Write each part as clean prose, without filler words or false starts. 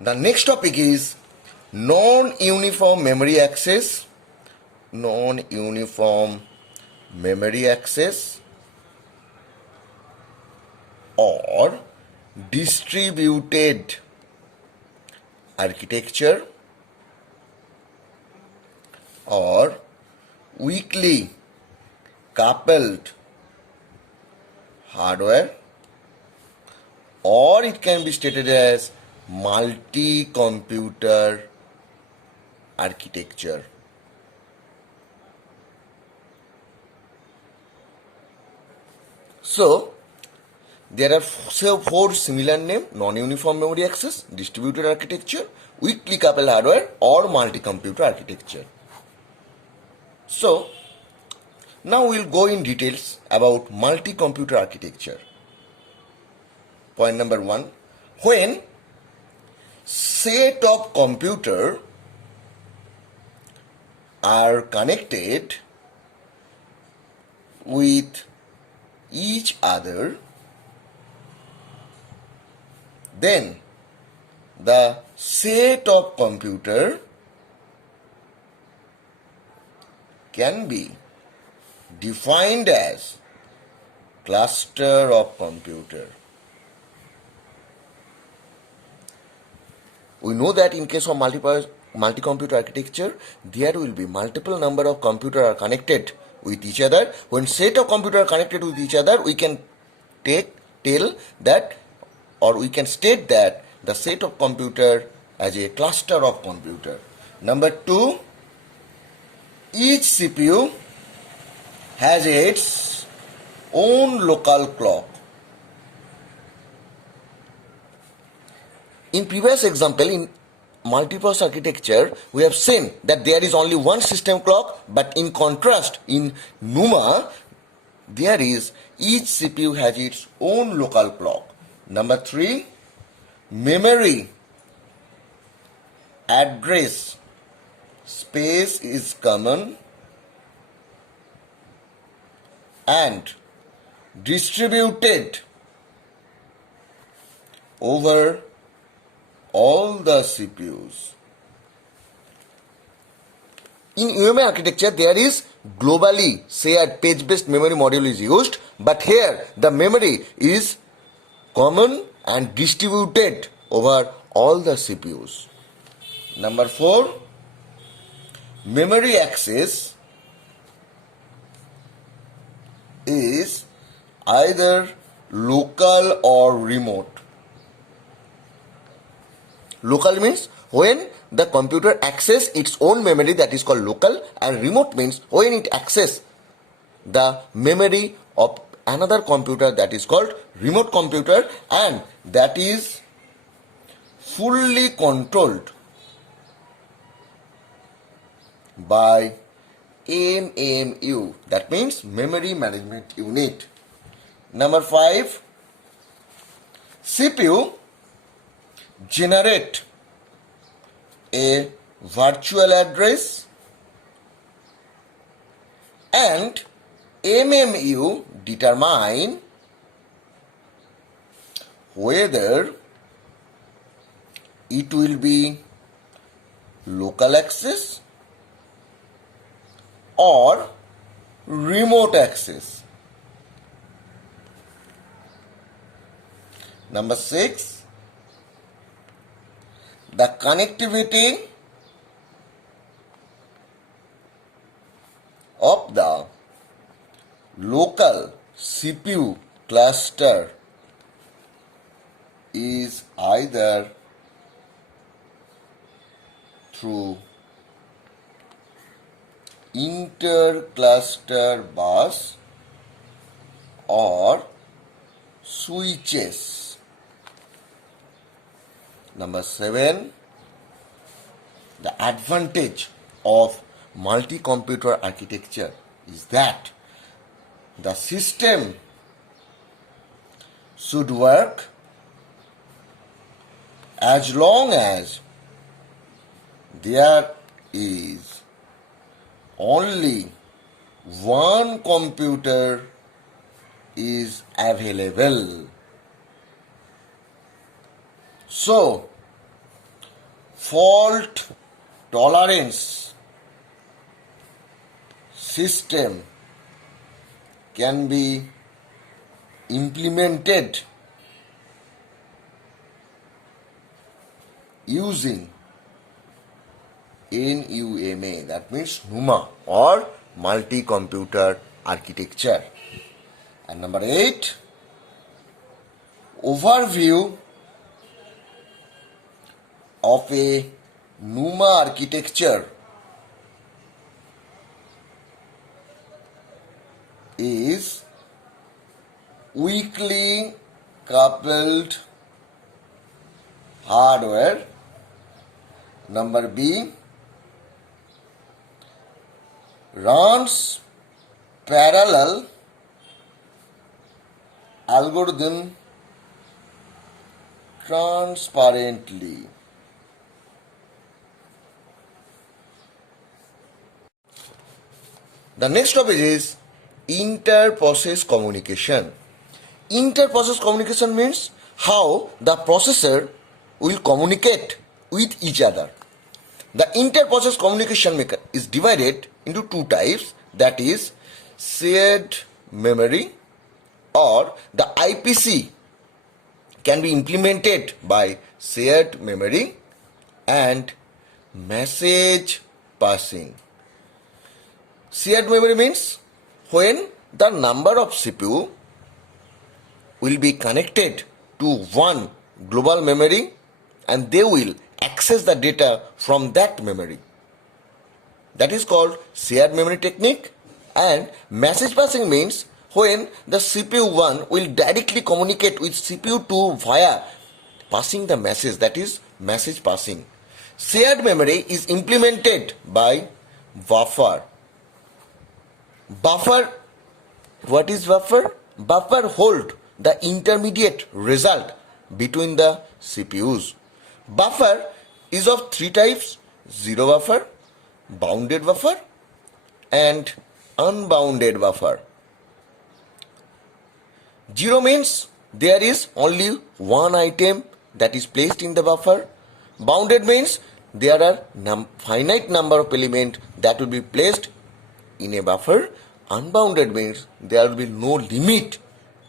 The next topic is non-uniform memory access. Non-uniform memory access or distributed architecture or weakly coupled hardware, or it can be stated as multi-computer architecture. So, there are four similar names: non-uniform memory access, distributed architecture, weakly coupled hardware, or multi-computer architecture. So, now we'll go in details about multi-computer architecture. Point number 1. When set of computers are connected with each other, then the set of computer can be defined as cluster of computer. We know that in case of multi-computer architecture, there will be multiple number of computers are connected with each other. When set of computers are connected with each other, we can tell that, or we can state that the set of computer as a cluster of computer. Number 2, each CPU has its own local clock. In previous example, in multi-process architecture, we have seen that there is only one system clock, but in contrast, in NUMA, there is each CPU has its own local clock. Number 3, memory address space is common and distributed over all the CPUs. In UMA architecture, there is globally shared page-based memory module is used, but here the memory is common and distributed over all the CPUs. Number 4, memory access is either local or remote. Local means when the computer access its own memory, that is called local, and remote means when it access the memory of another computer, that is called remote computer, and that is fully controlled by MMU, that means memory management unit. Number 5, CPU generate a virtual address and MMU determine whether it will be local access or remote access. Number 6, the connectivity of the local CPU cluster is either through inter-cluster bus or switches. Number 7, the advantage of multi-computer architecture is that the system should work as long as there is only one computer is available. So, fault tolerance system can be implemented using NUMA, that means NUMA or multi-computer architecture. And number 8, overview of a NUMA architecture is weakly coupled hardware. Number B, runs parallel algorithm transparently. The next topic is inter-process communication. Inter-process communication means how the processor will communicate with each other. The inter-process communication is divided into two types, that is shared memory, or the IPC can be implemented by shared memory, and message passing. Shared memory means when the number of CPU will be connected to one global memory and they will access the data from that memory. That is called shared memory technique. And message passing means when the CPU 1 will directly communicate with CPU 2 via passing the message, that is message passing. Shared memory is implemented by buffer. Buffer, what is buffer? Buffer hold the intermediate result between the CPUs. Buffer is of three types: zero buffer, bounded buffer, and unbounded buffer. Zero means there is only one item that is placed in the buffer. Bounded means there are finite number of elements that will be placed in a buffer. Unbounded means there will be no limit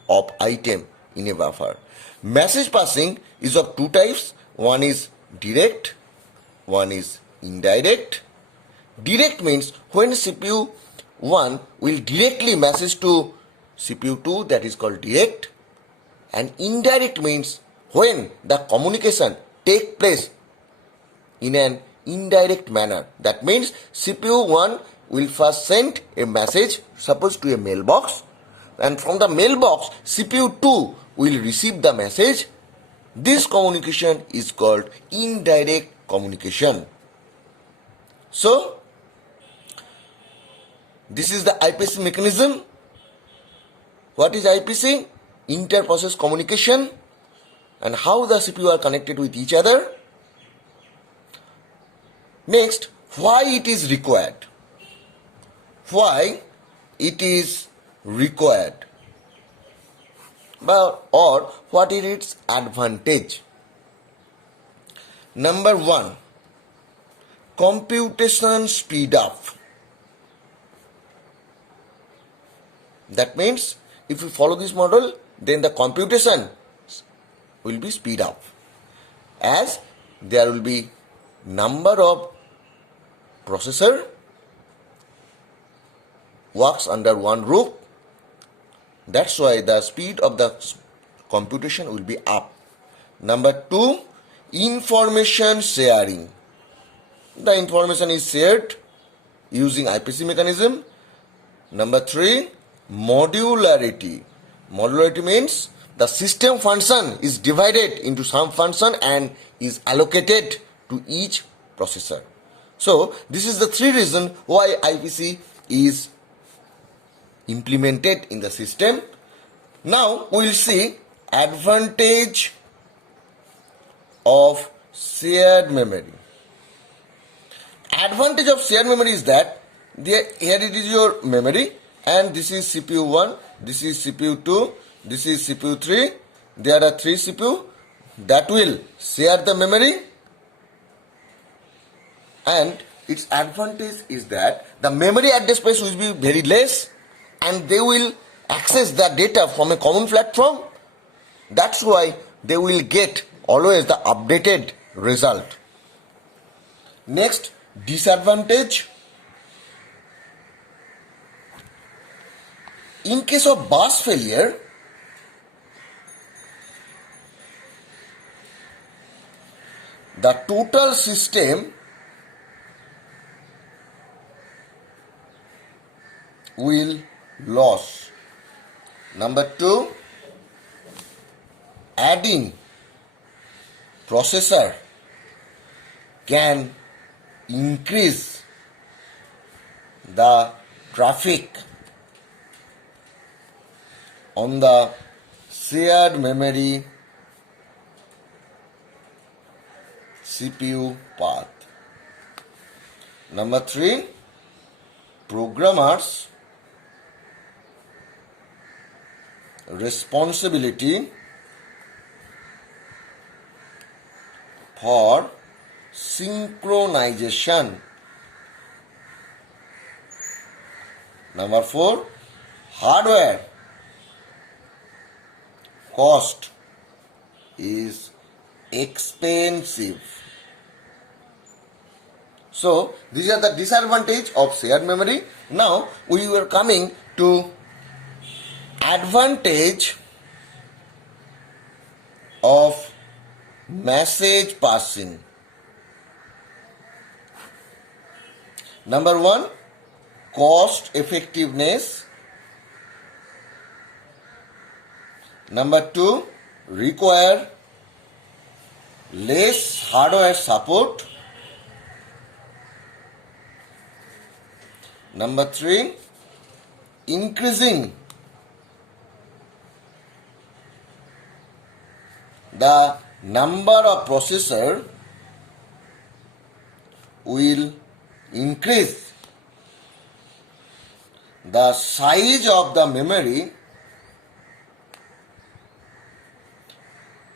of item in a buffer. Message passing is of two types. One is direct, one is indirect. Direct means when CPU 1 will directly message to CPU 2, that is called direct. And indirect means when the communication take place in an indirect manner. That means CPU 1 will first send a message, suppose to a mailbox, and from the mailbox CPU 2 will receive the message. This communication is called indirect communication. So this is the IPC mechanism. What is IPC? Inter-process communication, and how the CPU are connected with each other. Next, why it is required? Why it is required? Or what is its advantage? Number 1, computation speed up. That means if you follow this model, then the computation will be speed up, as there will be number of processor works under one roof. That's why the speed of the computation will be up. Number 2, information sharing. The information is shared using IPC mechanism. Number 3, modularity. Modularity means the system function is divided into some function and is allocated to each processor. So this is the three reasons why IPC is implemented in the system. Now we will see advantage of shared memory. Advantage of shared memory is that here it is your memory, and this is CPU 1, this is CPU 2, this is CPU 3. There are 3 CPU that will share the memory. and its advantage is that the memory address space will be very less and they will access the data from a common platform. That's why they will get always the updated result. Next, disadvantage. In case of bus failure, the total system will lose. Number 2, adding processor can increase the traffic on the shared memory CPU path. Number 3, programmers' responsibility for synchronization. Number 4, hardware cost is expensive. So these are the disadvantage of shared memory. Now we were coming to advantage of message passing. Number 1, cost effectiveness. Number 2, require less hardware support. Number 3, increasing the number of processor will increase the size of the memory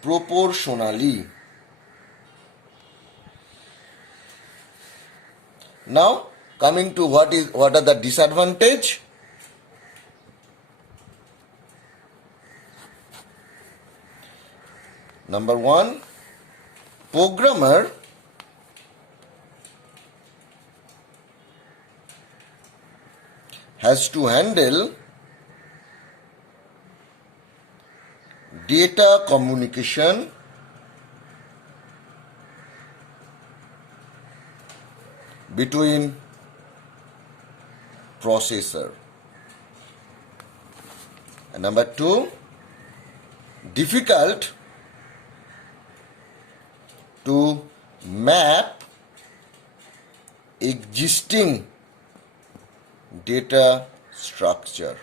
proportionally. Now coming to what are the disadvantage. Number 1, programmer has to handle data communication between processor. And number 2, difficult to map existing data structure.